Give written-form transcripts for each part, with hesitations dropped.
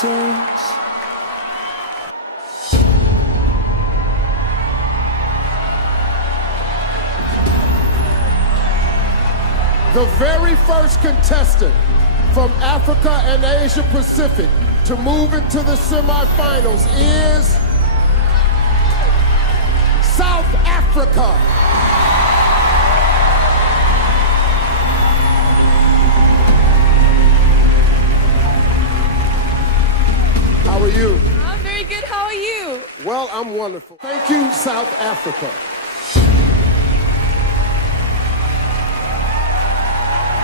takes. The very first contestant from Africa and Asia Pacific to move into the semifinals is South Africa. How are you? I'm very good. How are you? Well, I'm wonderful. Thank you, South Africa.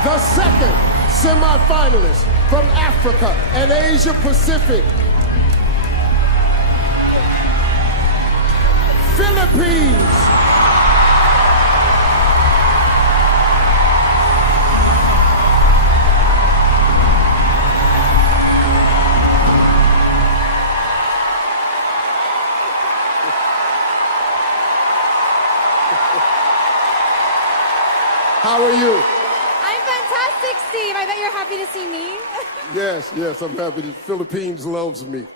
The second semifinalist from Africa and Asia Pacific, Philippines. How are you? I'm fantastic, Steve. I bet you're happy to see me. Yes, I'm happy. The Philippines loves me.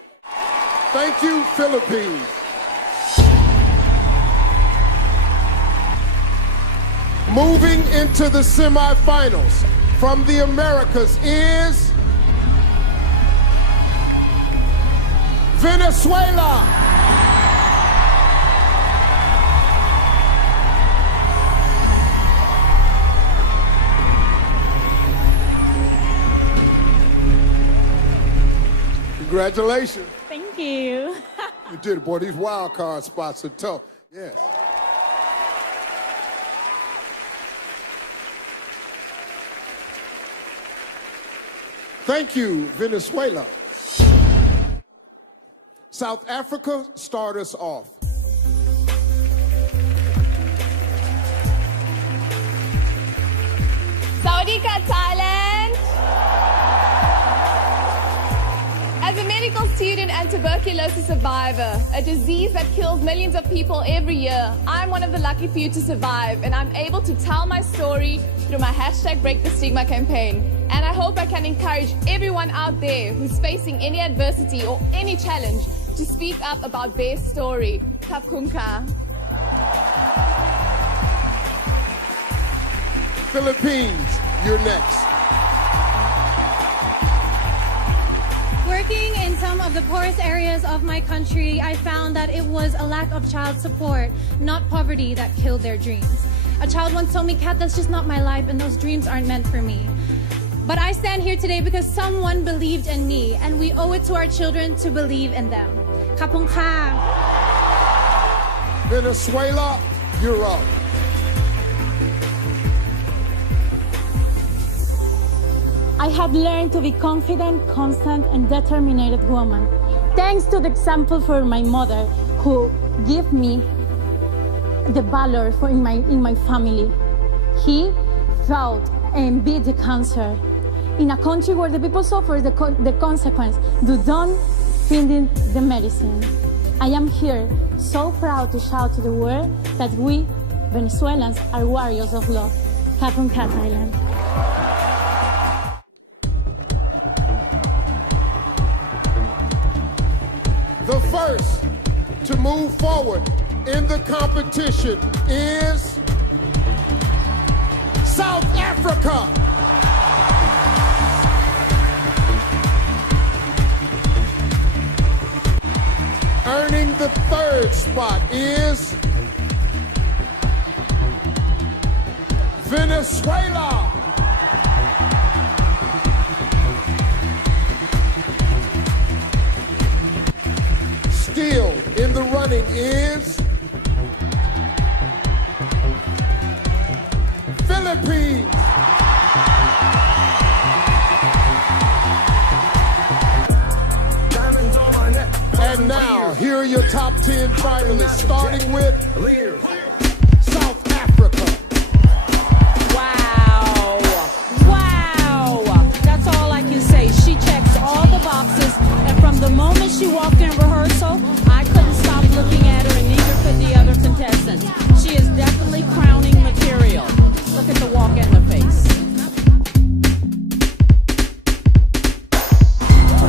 Thank you, Philippines. Moving into the semifinals from the Americas is Venezuela. Congratulations. Thank you. You did it, boy. These wild card spots are tough. Yes. Thank you, Venezuela. South Africa, start us off. Sawadika, Thailand. As a medical student and tuberculosis survivor, a disease that kills millions of people every year, I'm one of the lucky few to survive, and I'm able to tell my story through my #BreakTheStigma campaign. And I hope I can encourage everyone out there who's facing any adversity or any challenge to speak up about their story. Kapkunka. Philippines, you're next. Working in some of the poorest areas of my country, I found that it was a lack of child support, not poverty, that killed their dreams. A child once told me, "Kat, that's just not my life, and those dreams aren't meant for me." But I stand here today because someone believed in me, and we owe it to our children to believe in them. Kapong ka. Venezuela, you're up. I have learned to be confident, constant, and determined woman. Thanks to the example for my mother, who gave me the valor in my family. He fought and beat the cancer. In a country where the people suffer the consequence, they don't find the medicine. I am here so proud to shout to the world that we Venezuelans are warriors of love. Kapong Ka, Thailand. The first to move forward in the competition is South Africa. Earning the third spot is Venezuela. Still in the running is Philippines. And now, here are your top 10 finalists, starting with South Africa. Wow. Wow. That's all I can say. She checks all the boxes, and from the moment she walked in rehearsal, I couldn't stop looking at her, and neither could the other contestants. She is definitely crowning material. Look at the walk and the face.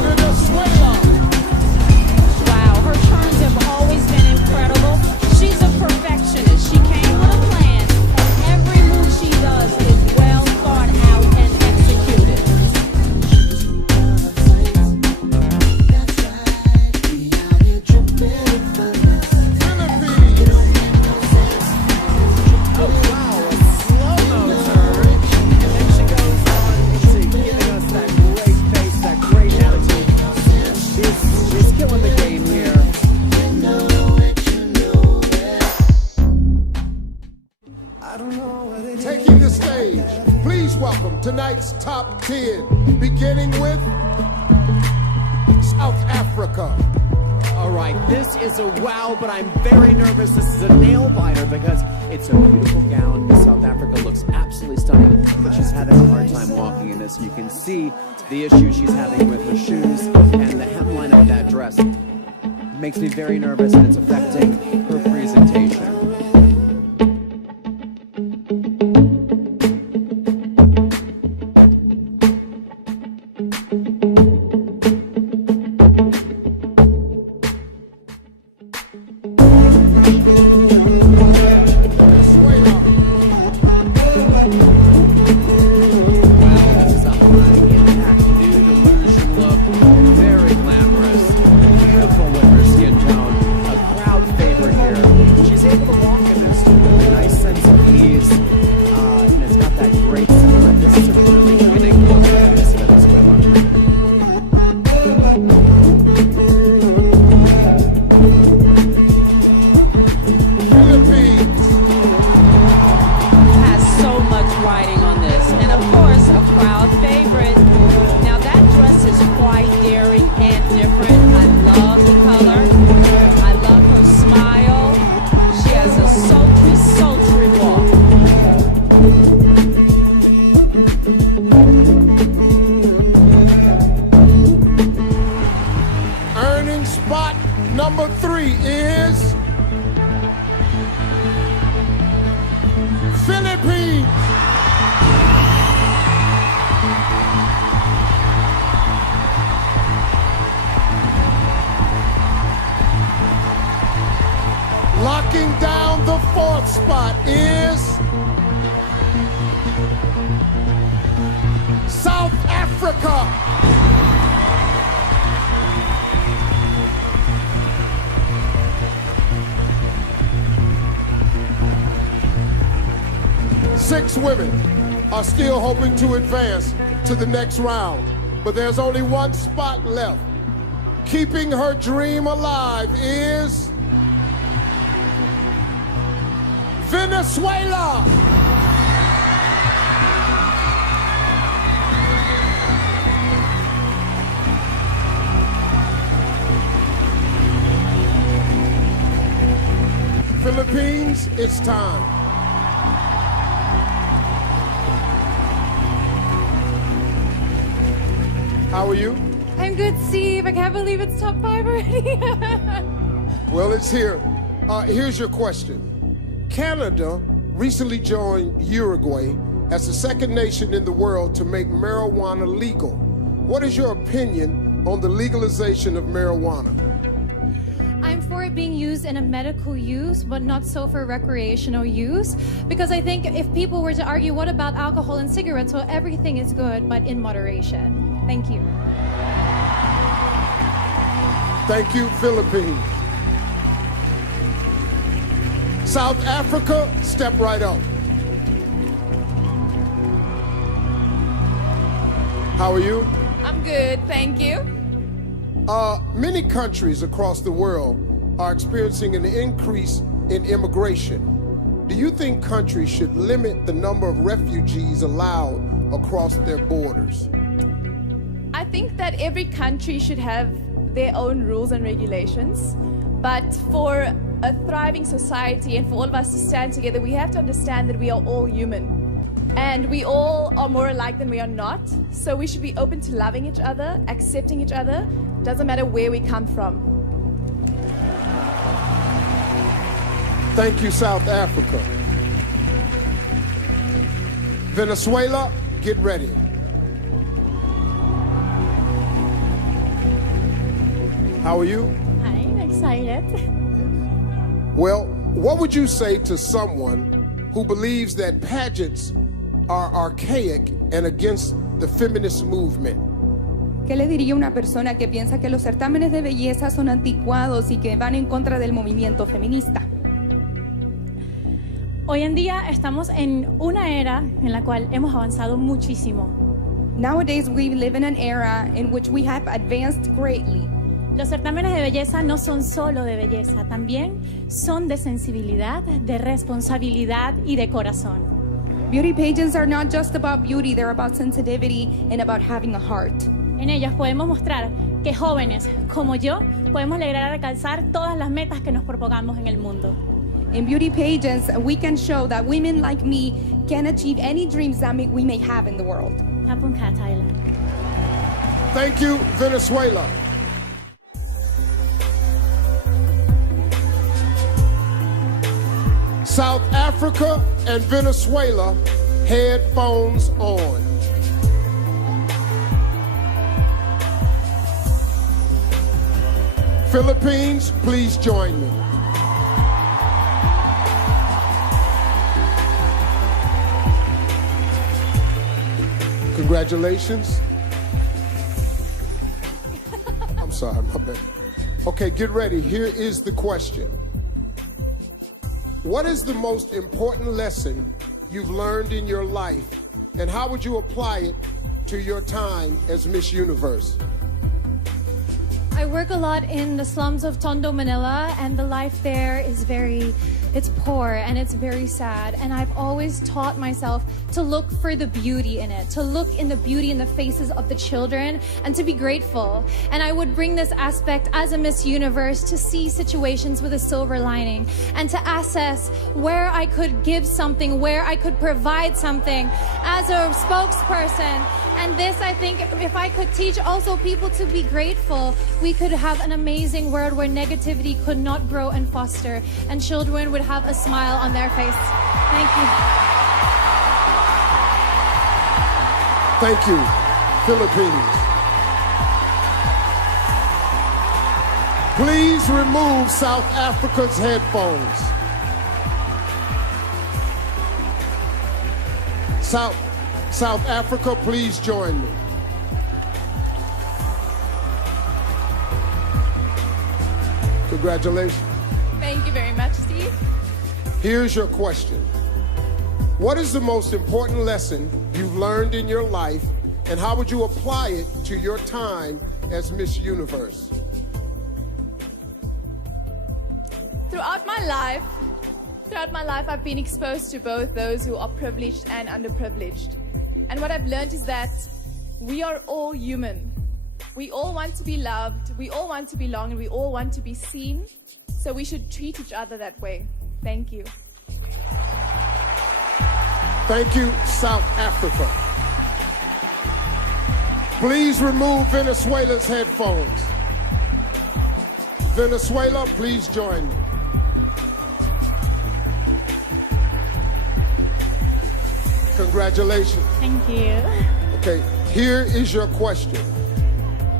Venezuela. Taking the stage, please welcome tonight's top 10, beginning with South Africa. All right, this is a wow, but I'm very nervous. This is a nail biter because it's a beautiful gown. Miss South Africa looks absolutely stunning, but she's having a hard time walking in this. You can see the issue she's having with her shoes and the hemline of that dress. Makes me very nervous, and it's affecting her presentation. Number 3 is Philippines. Locking down the 4th spot is South Africa. Six women are still hoping to advance to the next round, but there's only one spot left. Keeping her dream alive is Venezuela. Philippines, it's time. How are you? I'm good, Steve. I can't believe it's top 5 already. Well, it's here. Here's your question. Canada recently joined Uruguay as the second nation in the world to make marijuana legal. What is your opinion on the legalization of marijuana? I'm for it being used in a medical use, but not so for recreational use. Because I think if people were to argue, what about alcohol and cigarettes? Well, everything is good, but in moderation. Thank you. Thank you, Philippines. South Africa, step right up. How are you? I'm good, thank you. Many countries across the world are experiencing an increase in immigration. Do you think countries should limit the number of refugees allowed across their borders? I think that every country should have their own rules and regulations, but for a thriving society and for all of us to stand together, we have to understand that we are all human. And we all are more alike than we are not, so we should be open to loving each other, accepting each other, doesn't matter where we come from. Thank you, South Africa. Venezuela, get ready. How are you? I'm excited. Well, what would you say to someone who believes that pageants are archaic and against the feminist movement? ¿Qué le diría a una persona que piensa que los certámenes de belleza son anticuados y que van en contra del movimiento feminista? Hoy en día estamos en una era en la cual hemos avanzado muchísimo. Nowadays we live in an era in which we have advanced greatly. Los certámenes de belleza no son solo de belleza, también son de sensibilidad, de responsabilidad y de corazón. Beauty pageants are not just about beauty, they're about sensitivity and about having a heart. En ellas podemos mostrar que jóvenes como yo podemos lograr alcanzar todas las metas que nos propongamos en el mundo. In beauty pageants, we can show that women like me can achieve any dreams that we may have in the world. Tapunka, Thailand. Thank you, Venezuela. South Africa and Venezuela, headphones on. Philippines, please join me. Congratulations. I'm sorry, my bad. Okay, get ready. Here is the question. What is the most important lesson you've learned in your life, and how would you apply it to your time as Miss Universe? I work a lot in the slums of Tondo, Manila, and the life there is it's poor and it's very sad. And I've always taught myself to look for the beauty in it, to look in the beauty in the faces of the children and to be grateful. And I would bring this aspect as a Miss Universe to see situations with a silver lining and to assess where I could give something, where I could provide something as a spokesperson. And this, I think, if I could teach also people to be grateful, we could have an amazing world where negativity could not grow and foster, and children would have a smile on their face. Thank you. Thank you, Philippines. Please remove South Africa's headphones. South Africa, please join me. Congratulations. Thank you very much, Steve. Here's your question. What is the most important lesson you've learned in your life, and how would you apply it to your time as Miss Universe? Throughout my life, I've been exposed to both those who are privileged and underprivileged. And what I've learned is that we are all human. We all want to be loved, we all want to belong, and we all want to be seen. So we should treat each other that way. Thank you. Thank you, South Africa. Please remove Venezuela's headphones. Venezuela, please join me. Congratulations. Thank you. Okay, here is your question.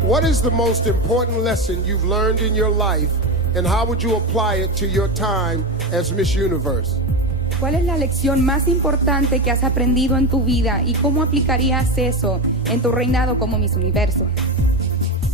What is the most important lesson you've learned in your life, and how would you apply it to your time as Miss Universe? ¿Cuál es la lección más importante que has aprendido en tu vida y cómo aplicarías eso en tu reinado como Miss Universo?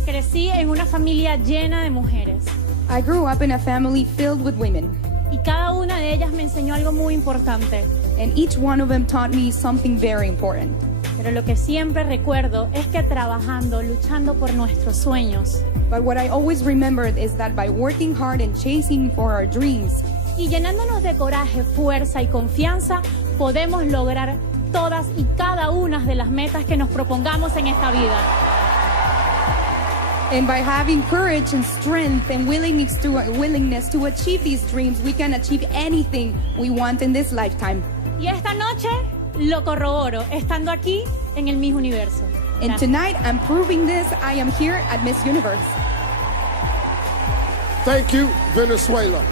Crecí en una familia llena de mujeres I grew up in a family filled with women, y cada una de ellas me enseñó algo muy importante. and each one of them taught me something very important. Pero lo que siempre recuerdo es que trabajando, luchando por nuestros sueños But what I always remembered is that by working hard and chasing for our dreams, y llenándonos de coraje, fuerza y confianza, podemos lograr todas y cada una de las metas que nos propongamos en esta vida. and by having courage and strength and willingness to achieve these dreams, we can achieve anything we want in this lifetime. Y esta noche lo corroboro, estando aquí en el Miss Universo. And Gracias. tonight, I'm proving this. I am here at Miss Universe. Thank you, Venezuela.